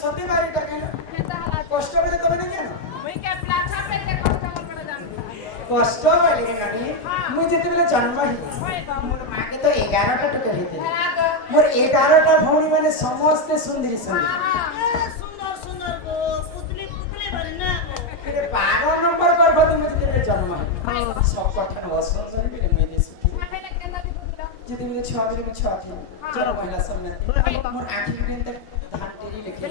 সতে বাড়িটা কেন কষ্ট হবে তবে না কেন কষ্ট হইলে কেন মুই যেতেবেলে জন্ম মোর মাকে তো 11টা টুকে হইতে মোর 11টা ভৌণী মানে সমস্তে সুন্দরী সুন্দর সুন্দর গো পুতলি পুতলি বাড়ি না এটা 12 নম্বর গর্ভবতী মুই যেতেবেলে জন্ম সব কথা অসুন্দরী বলে মেয়ে সুখী যদি মুঝে ছয় বলে মুঝে ছয় থी चलो महिला सम्मान मोर आँखी के अंदर धान टेरी लिखे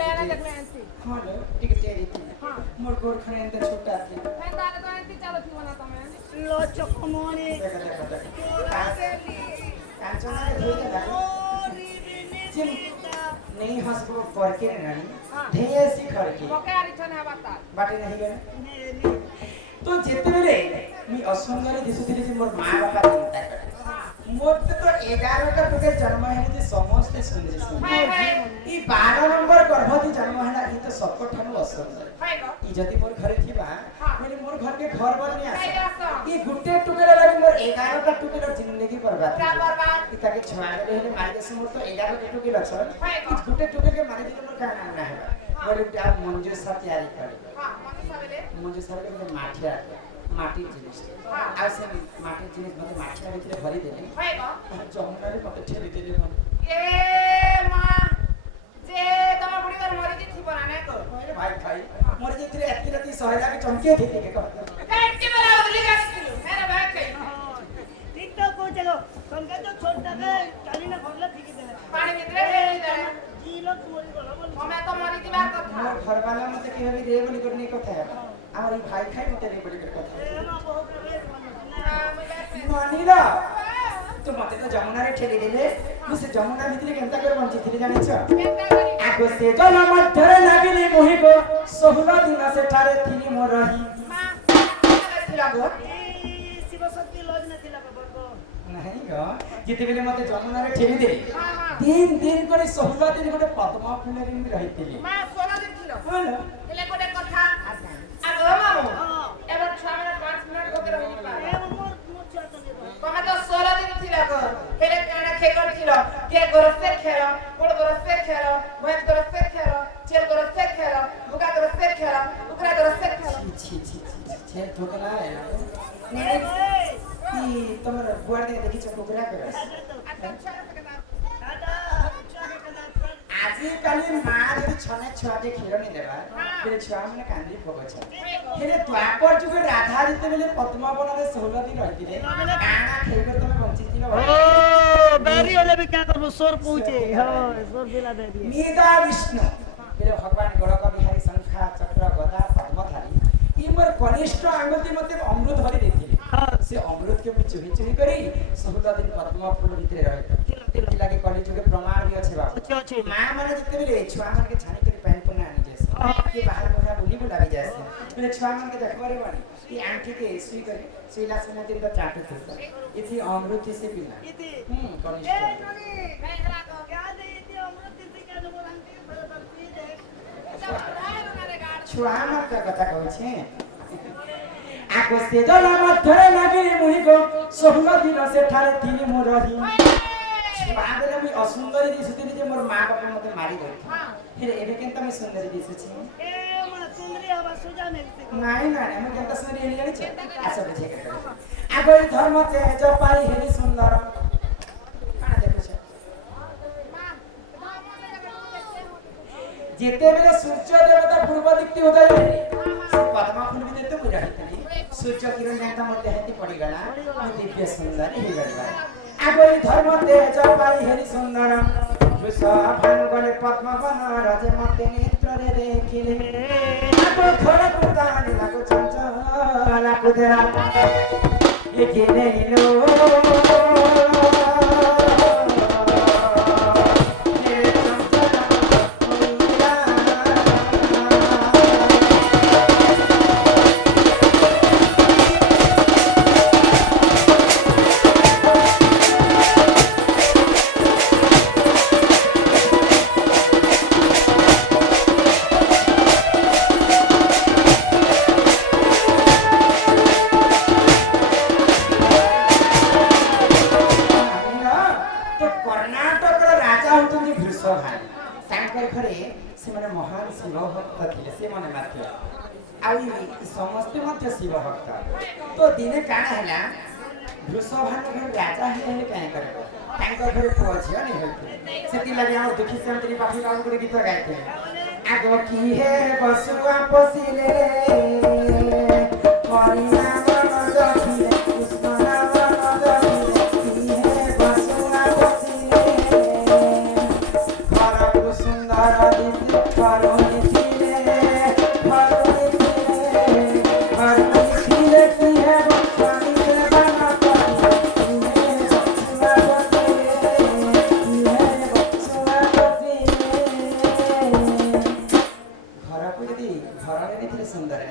हाँ लो टिक टेरी थी मोर गोर खने अंदर छोटा थी लो चकमोनी देखा देखा देखा कांचना के धोई दे जिम नहीं हंसबो करके नहीं ढेर सी खड़की बाटे नहीं गए तो जितने बेले मी असुंदरी दिसुथिली जे मोर मां बापा चिंता करे मोते तो 11टा टुके जन्म है जे समस्त सुंदरी सुंदरी ई 12 नंबर गर्भवती जन्म है ई तो सबको ठानु असुंदर ई जति मोर घरे थिबा माने मोर घर के घर बनी आसे ई गुटे टुके लागि मोर 11टा टुके जिंदगी बर्बाद ई ताके छुआ गेले हेले मार के मोर तो 11टा टुके लछन ई गुटे टुके के मारी दिले मोर का नाम ना है बोले आप मंजू सा तैयारी करे मंजू सा के माठिया माटी जिनिस आ से माटी जिनिस मते माठिया भितरे भरी देले जमुना रे मते ठेली देले ए मां जे तमा बुढ़ी बार मरी जे थी बना ने को भाई भाई मोर जे इतरे एतकी राती सहला के चमके थी के कहत एटके बला उदली का किलो मेरा भाई कहीं ठीक तो को चलो संगे तो छोटा के काली ना भरला ठीक दे पानी भीतर ले दे जी लोग मोरी बोला बोल मैं तो मरी थी बात था मोर घर वाला मते के भी रे बोली करनी कथा है আমার এই ভাই খাই মতে রে বলি করে কথা ना बहुत रे মানিলা তো মতে তো যমুনা রে ঠেলি দিলে মুসে যমুনা ভিতরে কেনতা করে বঞ্চি থিলি জানিছ আগো সে জল মধ্যরে লাগিলি মোহিগো 16 দিন সেঠারে থিলি মোর রহি লাগো शिव शक्ति लॉज ना थिला बाबा नहीं गो जिते बेले मते যমুনা রে ঠেলি দেলি তিন দিন করে 16 দিন গোটে পদ্মা ফুলের রিং রহিতিলি মা 16 দিন ছিল হলো এলে কোটে কথা আগো মামু এবার 6 মিনিট 5 মিনিট ওকে রহি পা ए मोर मोर चाहता नहीं কমে তো 16 দিন ছিল গো হেলে কানা খেকর ছিল কে গরসে খেল কোড় গরসে খেল ভয় গরসে খেল চেল গরসে খেল বুকা গরসে খেল উকরা গরসে খেল ছি ছি ছি ঠোকলা है ए भाई কি তোমার বুয়ার দিকে দেখিছ কোকরা করে আচ্ছা ছাড়া থেকে না दादा चाहे कदा আজি কালি মা যদি ছনে ছুয়াতে ক্ষীরনি দেবা তেরে ছুয়া মানে কান্দি ভগছ হেলে দ্বাপর যুগে রাধা যেতে বেলে পদ্মাবନରେ 16 দিন রহিতিলে কানা খেইবে তুমি বঞ্চিছিল ओ बैरी वाले भी क्या करबो सोर पहुंचे हां सोर दिला दे दिए নিদা বিষ্ণু বেলে ভগবান গড়ক বিহারী শঙ্খা চক্র গদা পদ্মধারী ইমর কনিষ্ঠ আঙ্গুতি মতে অমৃত ধরি দেখিলে সে অমৃত কে চুহি চুহি করি 16 দিন পদ্ম ফুল ভিতরে রহে দেখি লাগে কলি যুগে প্রমাণ भी আছে বাবা अच्छे अच्छे মা মানে যেতে বেলে ছুয়া মানে ছানি করে প্যান্ট পনা আনি যাস কি বাহার কথা বলি বুলাবি যাস বেলে ছুয়া মানে দেখবারে বানি এই আंटी के सुई करे सुईला सुना दिन तो चाटू थे इथि अमृत से पिला इति कनिष्ठ ए ननी मेहरा को क्या दे इति अमृत से क्या जो बोलंती पर पी दे छुआ मत কথা কইছে আগো সে জল মধ্যরে লাগিলি মুহিগো 16 দিন সেঠারে থিলি মোর রহি বাদরে আমি অসুন্দরী দিছুতিলি যে মোর মা বাবা মতে মারি গই ফির এবে কেন তুমি সুন্দরী দিছুছি ए मन सुंदरी हवा सुजा नहीं से নাই না আমি কেন সুন্দরী হেলি জানিছ আচ্ছা বুঝে গেল আগো এই ধর্ম তেজ পাই হেলি সুন্দর কানা দেখছ যেতে বেলে সূর্য দেবতা পূর্ব দিকটি উদয় হইলে সে পদ্মা ফুল ভিতরে তো পুরা হইতলি সূর্য কিরণ একটা মধ্যে হাতি পড়ি গলা দিব্য সুন্দর হে গলা আগই ধর্ম তেজ পাই হেরি সুন্দর বৃষা ভানু গলে পদ্মবন রাজে মতে নেত্রে দেখিলে আগো খড় কুতানি লাগো চঞ্চল কুদেরা একিনে ইলো ତାଙ୍କର ଘରେ ସେମାନେ ମହାନ ଶିବ ଭକ୍ତ ଥିଲେ ସେମାନେ ମାତ୍ର ଆଉ ସମସ୍ତେ ମଧ୍ୟ ଶିବ ଭକ୍ତ ତ ଦିନେ କାଣା ହେଲା ବୃଷଭାନୁ ଘର ରାଜା ହେଲେ କାହିଁ କରିବ ତାଙ୍କ ଘରେ ପୁଅ ଝିଅ ନେଇ ହୋଇଥିଲେ ସେଥିଲାଗି ଆମ ଦୁଃଖୀ ସେମିତି ପାଖି ବାବୁ ଗୋଟେ ଗୀତ ଗାଇଥିଲେ ଆଗ କି ହେ ବସୁଆ ପଶିଲେ ହରିନାମ ଜପିଲେ କୃଷ୍ଣ ନାମ ଜପିଲେ କି ହେ ବସୁଆ ପଶିଲେ ଘରକୁ ସୁନ୍ଦର ଦିଶି କରୁଣି ଥିଲେ କି ହେ ସ୍ୱାମୀ ସେବା ନ କରିଲେ କି ହେ ବସୁଆ ପଶିଲେ କି ହେ ବସୁଆ ପଶିଲେ ଘରକୁ ଯଦି ଘରରେ ଦେଇଥିଲେ ସୁନ୍ଦର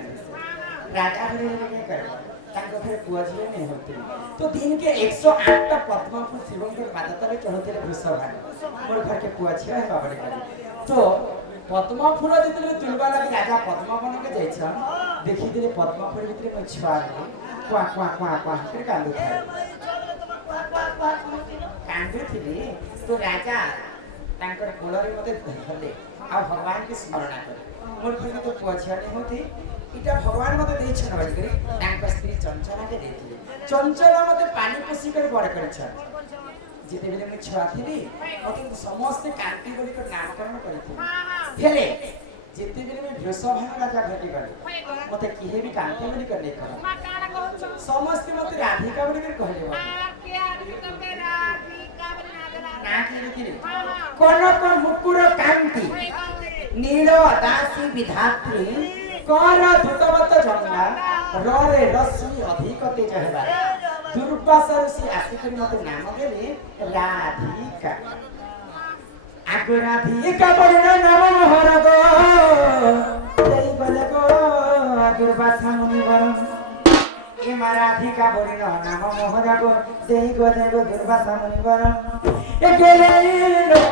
ରାଜା ଘରେ क्या करबो तांको फिर पुआ झिले नहीं होते तो दिन के 108 पद्म फूल शिवं के पाद तले चढ़ते वृषभान मोर घर के पुआ झिले है बाबा करी तो पद्म फूल जितले तुलबा लगी राजा पद्म बन के जाई छ देखि दिले पद्म फूल भीतर में छुआ क्वा क्वा क्वा क्वा कर कांदु था कांदु थिले तो राजा तांकर कोलरे मते धरले आ भगवान के स्मरण करे मोर घर के तो पुआ झिले होती इटा भगवान मते देइ छन बाजी करी तांक स्त्री चंचला के देथिले चंचला मते पानी पोसी कर बड़ कर छ जेते बेले मैं छुआ थिली मते समस्त कांति बोली को नामकरण करथि हेले जेते बेले मैं वृषभानु राजा भेटी गले मते किहे भी कांति बोली कर नहीं कर मा काना कहू छ समस्त मते राधिका बोली कर कहले बा के आदमी तबे राधिका बोली ना की कनक मुकुर कांति नील दासी विधात्री कर दुतवत जंगा रे रश्मि अधिक तेज हेबा दुर्वासा ऋषि आसिकरी मते नाम देले राधिका आगो राधिका बरना नाम मोहर गो देई गले गो दुर्वासा मुनि वर ए मा राधिका बरना नाम मोहर गो देई गले गो दुर्वासा मुनि वर ए गेले लो